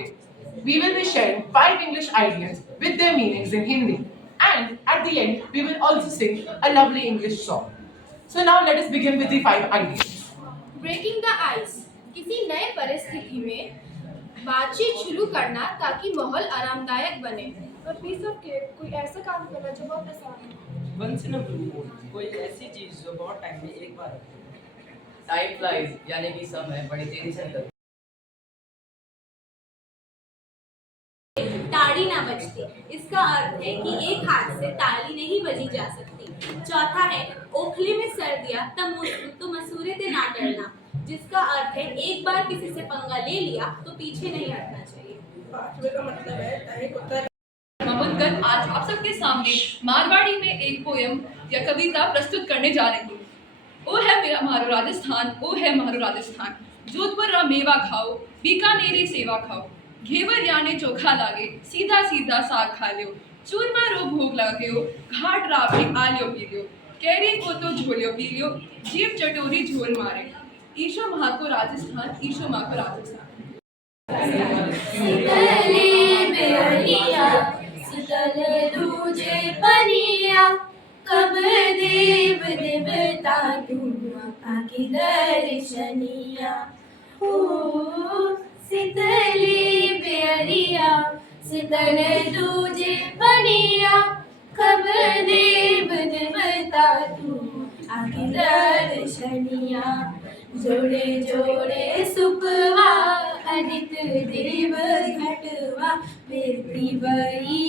today. We will be sharing 5 English ideas with their meanings in Hindi. And at the end, we will also sing a lovely English song. So now let us begin with the 5 ideas. Breaking the ice, किसी नए परिस्थिति में बातचीत शुरू करना ताकि माहौल आरामदायक बने। A piece of cake, कोई ऐसा काम करना जो बहुत आसान है। Once in a blue moon, कोई ऐसी चीज जो बहुत टाइम में एक बार होती है। टाइम फ्लाइज, यानी कि समय बड़ी तेजी से निकलता है। ताड़ी ना बजती, इसका अर्थ है कि एक हाथ से ताली नहीं बजी जा सकती। चौथा है ओखली में सर दिया तो मसूरे ते ना डरना, जिसका अर्थ है एक बार किसी से पंगा ले लिया तो पीछे नहीं हटना चाहिए। पांचवे का मतलब है टाइप होता है। मोहम्मद आज आप सबके सामने मारवाड़ी में एक पोयम या कविता प्रस्तुत करने जा रही हूँ। ओ है मेरा मारो राजस्थान, ओ है मारो राजस्थान, जोधपुर रा मेवा खाओ, बीकानेरी सेवा खाओ, घेवर याने चोखा लागे, सीधा सीधा साग खा लियो, चूरमा रो भोग लागेओ, घाट रावड़ी आलियो पी लियो, कैरी को तो झोलियो पी लियो, जीव चटोरी झोल मारे, ईशो माँ को राजस्थान, ईशो माँ को राजस्थान। कब देव देवता आके दर्शनिया, ओ शीतली बेरिया शीतल तुझे बनिया, कब देव देवता तू आके दर्शनिया, जोड़े जोड़े सुपवा आदित्य देव घटवा बेटी बई।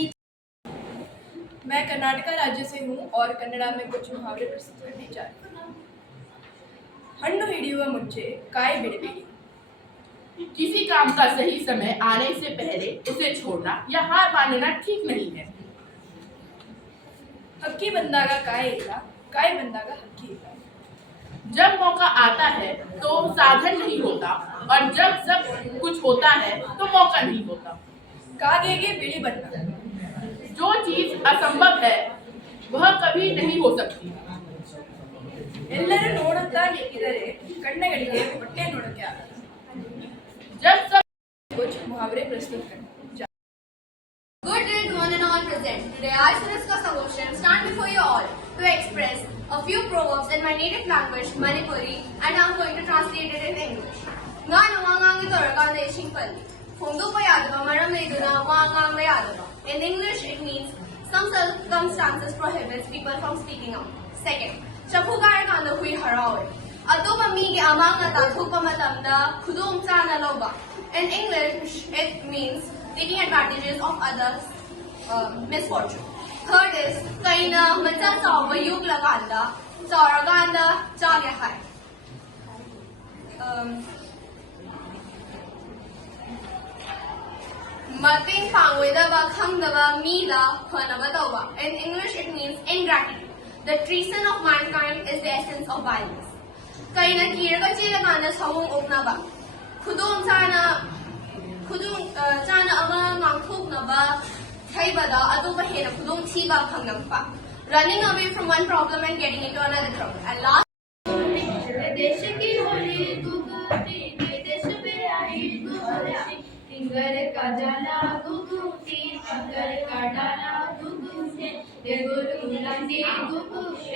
मैं कर्नाटक राज्य से हूँ और कन्नड़ा में कुछ मुहावरे प्रस्तुत करने जा रही हूँ। हಣ್ಣु हिडियुव मुंचे काय बिड़बिड़ी। किसी काम का सही समय आने से पहले उसे छोड़ना या हार मान लेना ठीक नहीं है। हक्की बंदागा काय इला, काय बंदागा हक्की इला। जब मौका आता है तो साधन नहीं होता और जब सब कुछ होता है तो मौका नहीं होता। कागेगे बिड़ी बनना, जो चीज असंभव है वह कभी नहीं हो सकती। ಎಲ್ಲರೂ ನೋಡುತ್ತಾ ನಿಂತಿದ್ದರೆ ಕಣ್ಣಗಳಿಗೆ ಹೊಟ್ಟೆ ನೋಡಕ್ಕೆ ಆಗಲ್ಲ। जब सब कुछ मुहावरे प्रस्तुत करना। Good day to one and all present. Today I, Suresh Sagoshan, stand before you all to express a few proverbs in my native language, Manipuri, and I am going to translate it in English. Nga nawangang ito rakanda ishingpalli. Kung do pa yadaba maram iduna wangang ba yadaba. In English, it means some circumstances prohibits people from speaking out. Second, chapugar kanda hui harawe. Adoba migi amang na taghupa matamda khudum chana loba. In English, it means taking advantages of others' misfortune. Third is kaina macha sawa yug laganda sauraganda chalya hai. Mating pangwedaba khangdaba mila khanabatoba. In English, it means ingratitude. The treason of mankind is the essence of violence. Kaina kiraga chilagana sawung oknaba. Khudum chana ama ngangthoknaba thaibada aduba hena khudum thiba phanglampa. Running away from one problem and getting into another trouble. And last, देश की होली गुगुती देश पे आई गुगुती, finger का जाला गुगुती finger का डाला गुगुती, ये गुगुती गुगुती गुगुती।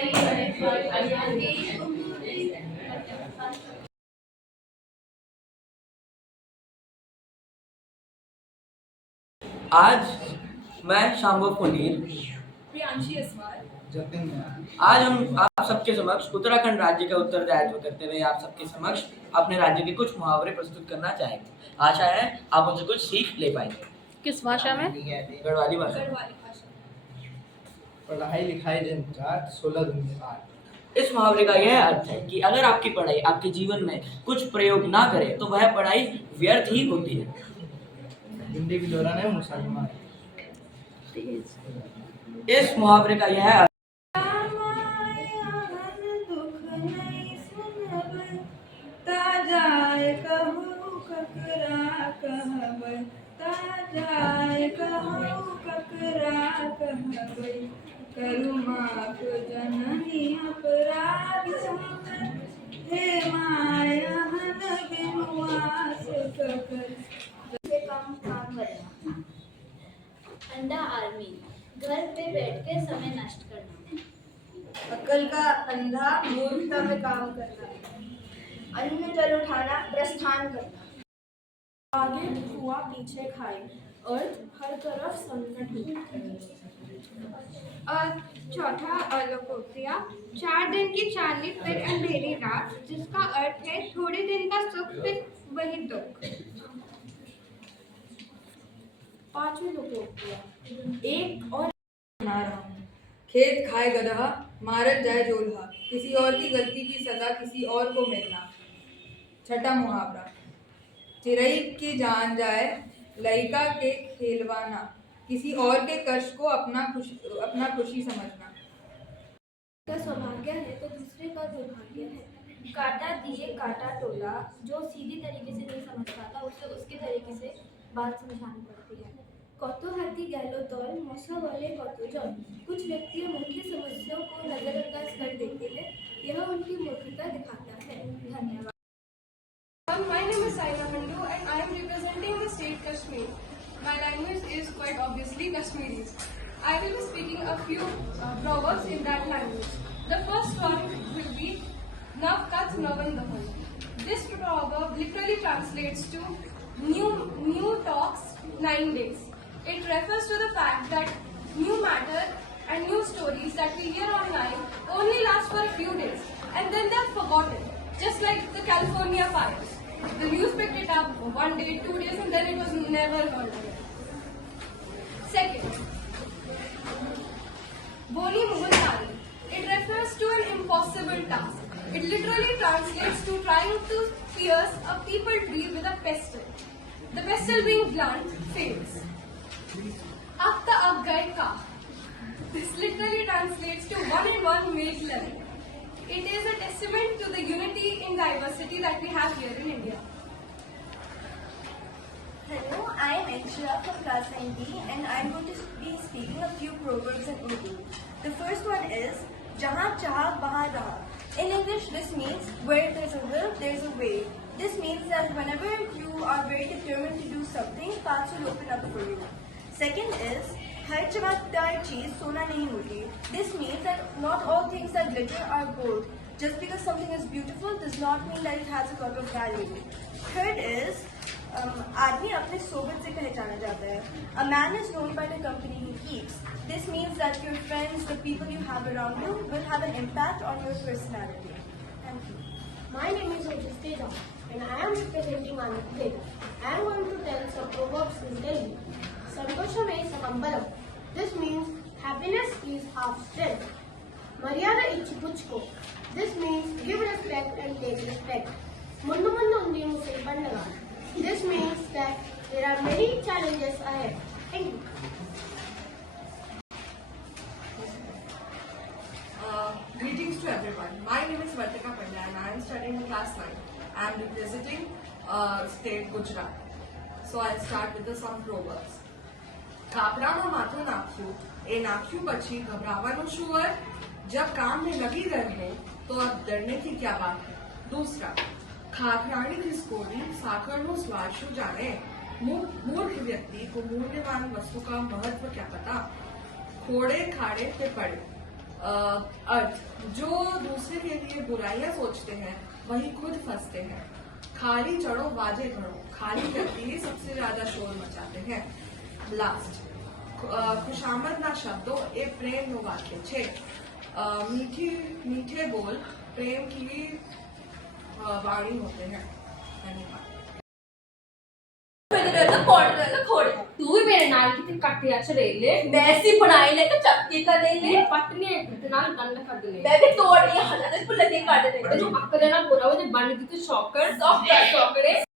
आज मैं शाम्भव पुनीर, प्रियांशी अस्वाल, आज हम आप सबके समक्ष उत्तराखंड राज्य का उत्तरदायित्व करते हुए आप सबके समक्ष अपने राज्य के कुछ मुहावरे प्रस्तुत करना चाहेंगे। आशा है आप उनसे कुछ सीख ले पाएंगे। किस भाषा में? गढ़वाली भाषा। गढ़वाली भाषा। पढ़ाई लिखाई दिन रात 16 दिन बाद। इस मुहावरे का यह अर्थ है कि अगर आपकी पढ़ाई आपके जीवन में कुछ प्रयोग ना करे तो वह पढ़ाई व्यर्थ ही होती है। हिंदी के दौरान है मुसलमान। इस मुहावरे का यह अर्थ करुमाप जननी अपराध हे माया हन बिनुआस ककर अंडा आर्मी, घर पे बैठ के समय नष्ट करना। अक्ल का अंधा मूर्खता में काम करना। अन्न जल उठाना, प्रस्थान करना। आगे हुआ पीछे खाए, अर्थ हर तरफ संकट हो। चौथा अलोकोप्रिया, 4 दिन की चांदी फिर अंधेरी रात, जिसका अर्थ है थोड़े दिन का सुख फिर वही दुख। पांचवें लोकोक्तिया, एक और सुना रहा हूँ। खेत खाए गदहा, मारत जाए जोल्हा, किसी और की गलती की सजा किसी और को मिलना। छठा मुहावरा, चिरई की जान जाए लइका के खेलवाना, किसी और के कष्ट को अपना खुशी समझना। का सौभाग्य है तो दूसरे का दुर्भाग्य है। काटा दिए काटा टोला, जो सीधी तरीके से नहीं समझ पाता उसे उसके तरीके से बात समझानी पड़ती है। कत हाथी गैलो तौल, मौसा वाले कत जल। कुछ व्यक्ति मुख्य समस्याओं को नजरअंदाज कर देते हैं, यह उनकी मूर्खता दिखाता है। धन्यवाद। My name is Saina Khandu and I am representing the state Kashmir. My language is quite obviously Kashmiri. I will be speaking a few proverbs in that language. The first one will be Nav Kat Navan Dahan. This proverb literally translates to new talks 9 days. It refers to the fact that new matter and new stories that we hear online only last for a few days and then they're forgotten. Just like the California fires. The news picked it up 1 day, 2 days and then it was never heard again. Second, Boni Muhantari. It refers to an impossible task. It literally translates to trying to pierce a peepal tree with a pestle. The pestle being blunt fails. Akta Ak Gaye Ka. This literally translates to 1 and 1 make 11. It is a testament to the unity in diversity that we have here in India. Hello, I am Ekshara from class 9B and I am going to be speaking a few proverbs in Urdu. The first one is Jahan Chaha Bahan Raha. In English, this means where there is a will, there is a way. This means that whenever you are very determined to do something, paths will open up for you. Second is Har chamakdar cheez sona nahi hoti. This means that not all things that glitter are gold. Just because something is beautiful does not mean that it has a lot of value. Third is आदमी अपने सोबत से पहचाना जाता है. A man is known by the company he keeps. This means that your friends, the people you have around you, will have an impact on your personality. Thank you. My name is Ojis Teja and I am representing Andhra Pradesh. I am going to tell some proverbs in Telugu. Santoshame Sakambalam. This means happiness is half strength. Maryada ichi puchko. This means give respect and take respect. Mundu mundu undi musai bandaga. This means that there are many challenges ahead. Thank you. Greetings to everyone. My name is Vartika Pandya and I am studying in class 9. I am representing state Gujarat. So I'll start with some proverbs. કાપડામાં માથું નાખ્યું એ નાખ્યું પછી ઘબરાવાનું શું હોય? जब काम में लगी रहे तो अब डरने की क्या बात है? दूसरा, खाखराणी खिसकोली साखरનો સ્વાદ શું જાણે? मूर्ख व्यक्ति को मूल्यवान वस्तु का महत्व क्या पता? खोड़े खाड़े पे पड़े. अर्थ, जो दूसरे के लिए बुराइयां सोचते हैं वही खुद फंसते हैं. खाली चढ़ो बाजे घड़ो. खाली व्यक्ति ही सबसे ज्यादा शोर मचाते हैं. लास्ट, खुशामदના શબ્દો એ પ્રેમનું વાક્ય છે. मीठे बोल प्रेम की वाणी होते हैं. धन्यवाद. तू भी मेरे नाल की कट्टे चढ़ेले वैसी बनाई लेके चक्की कर ले ले पटने नाल गंद कर ले मैं भी तोड़ लिया हला दे पुल्ले काट दे जो अक्कल ना पूरा वो जो बन दी तो शॉकर सॉफ्ट शॉकर